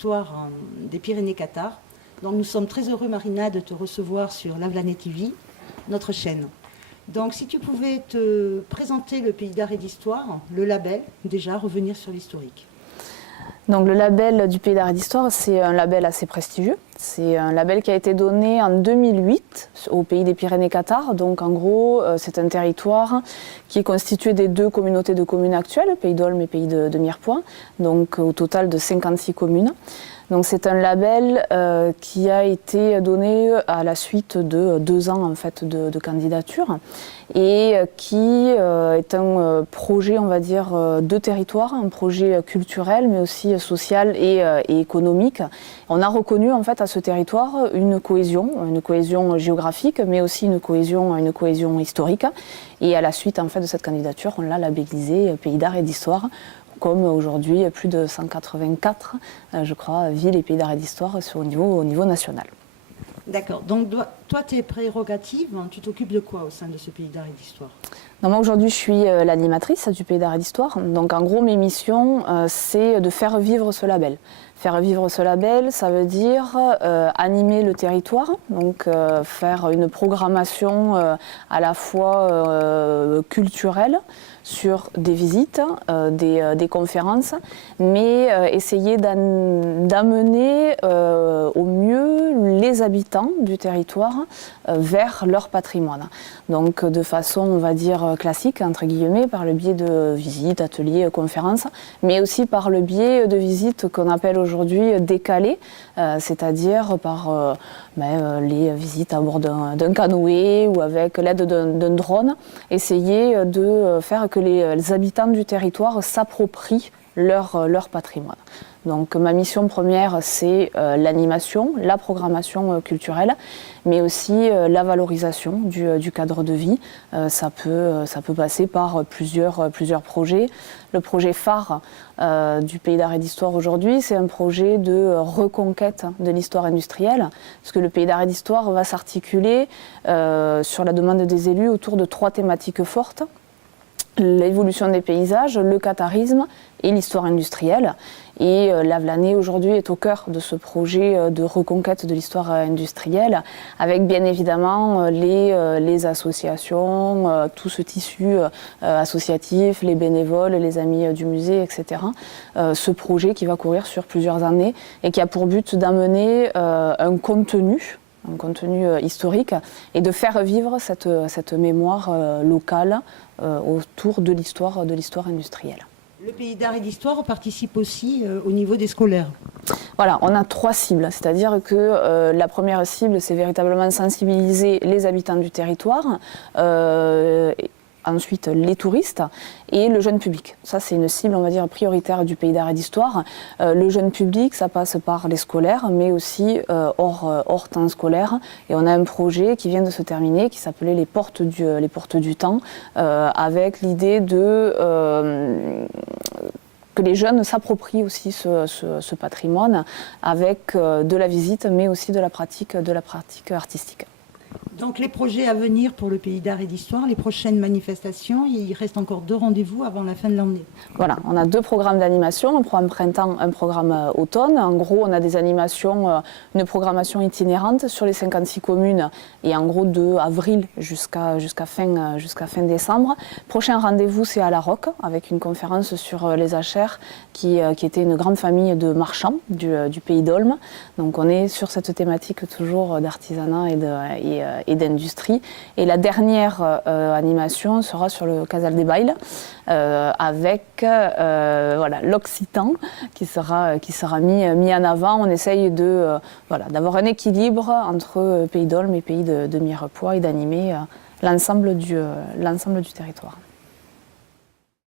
Histoire des Pyrénées-Cathares. Donc nous sommes très heureux, Marina, de te recevoir sur Lavelanet TV, notre chaîne. Donc si tu pouvais te présenter le Pays d'Art et d'Histoire, le label, déjà revenir sur l'historique. Donc le label du Pays d'Art et d'Histoire, c'est un label assez prestigieux. C'est un label qui a été donné en 2008 au Pays des Pyrénées-Cathares. Donc en gros, c'est un territoire qui est constitué des deux communautés de communes actuelles, Pays d'Olme et Pays de Mirepoix, donc au total de 56 communes. Donc c'est un label qui a été donné à la suite de 2 ans en fait, de candidature et qui est un projet, on va dire, de territoire, un projet culturel mais aussi social et économique. On a reconnu en fait à ce territoire une cohésion géographique mais aussi une cohésion historique. Et à la suite en fait, de cette candidature, on l'a labellisé Pays d'Art et d'Histoire, comme aujourd'hui plus de 184, je crois, villes et pays d'art et d'histoire au niveau national. D'accord. Donc toi, tes prérogatives, tu t'occupes de quoi au sein de ce Pays d'Art et d'Histoire? Moi aujourd'hui je suis l'animatrice du Pays d'Art et d'Histoire. Donc en gros mes missions c'est de faire vivre ce label. Faire vivre ce label, ça veut dire animer le territoire, donc faire une programmation à la fois culturelle sur des visites, des conférences, mais essayer d'amener au mieux les habitants du territoire vers leur patrimoine. Donc de façon, on va dire, classique, entre guillemets, par le biais de visites, ateliers, conférences, mais aussi par le biais de visites qu'on appelle aujourd'hui décalées, c'est-à-dire par les visites à bord d'un canoë ou avec l'aide d'un drone, essayer de faire que les habitants du territoire s'approprient leur patrimoine. Donc ma mission première, c'est l'animation, la programmation culturelle, mais aussi la valorisation du cadre de vie. Ça peut passer par plusieurs projets. Le projet phare du Pays d'Art et d'Histoire aujourd'hui, c'est un projet de reconquête de l'histoire industrielle, parce que le Pays d'Art et d'Histoire va s'articuler sur la demande des élus autour de 3 thématiques fortes: l'évolution des paysages, le catharisme et l'histoire industrielle. Et Lavelanet aujourd'hui est au cœur de ce projet de reconquête de l'histoire industrielle, avec bien évidemment les associations, tout ce tissu associatif, les bénévoles, les amis du musée, etc. Ce projet qui va courir sur plusieurs années et qui a pour but d'amener un contenu historique et de faire vivre cette mémoire locale autour de l'histoire industrielle. Le Pays d'Art et d'Histoire participe aussi au niveau des scolaires. Voilà, on a 3 cibles, c'est-à-dire que la première cible, c'est véritablement sensibiliser les habitants du territoire, ensuite les touristes et le jeune public. Ça, c'est une cible, on va dire, prioritaire du Pays d'Art et d'Histoire. Le jeune public, ça passe par les scolaires, mais aussi hors temps scolaire. Et on a un projet qui vient de se terminer, qui s'appelait les portes du temps, avec l'idée que les jeunes s'approprient aussi ce patrimoine avec de la visite, mais aussi de la pratique artistique. Donc les projets à venir pour le Pays d'Art et d'Histoire, les prochaines manifestations, il reste encore 2 rendez-vous avant la fin de l'année. Voilà, on a 2 programmes d'animation, un programme printemps, un programme automne. En gros, on a des animations, une programmation itinérante sur les 56 communes et en gros de avril jusqu'à fin décembre. Prochain rendez-vous, c'est à La Roque avec une conférence sur les Achères qui était une grande famille de marchands du Pays d'Olme. Donc on est sur cette thématique toujours d'artisanat et d'industrie. Et la dernière animation sera sur le Casal des Bailes avec l'Occitan qui sera mis en avant. On essaye d'avoir un équilibre entre Pays d'Olme et Pays de Mirepoix et d'animer l'ensemble du territoire.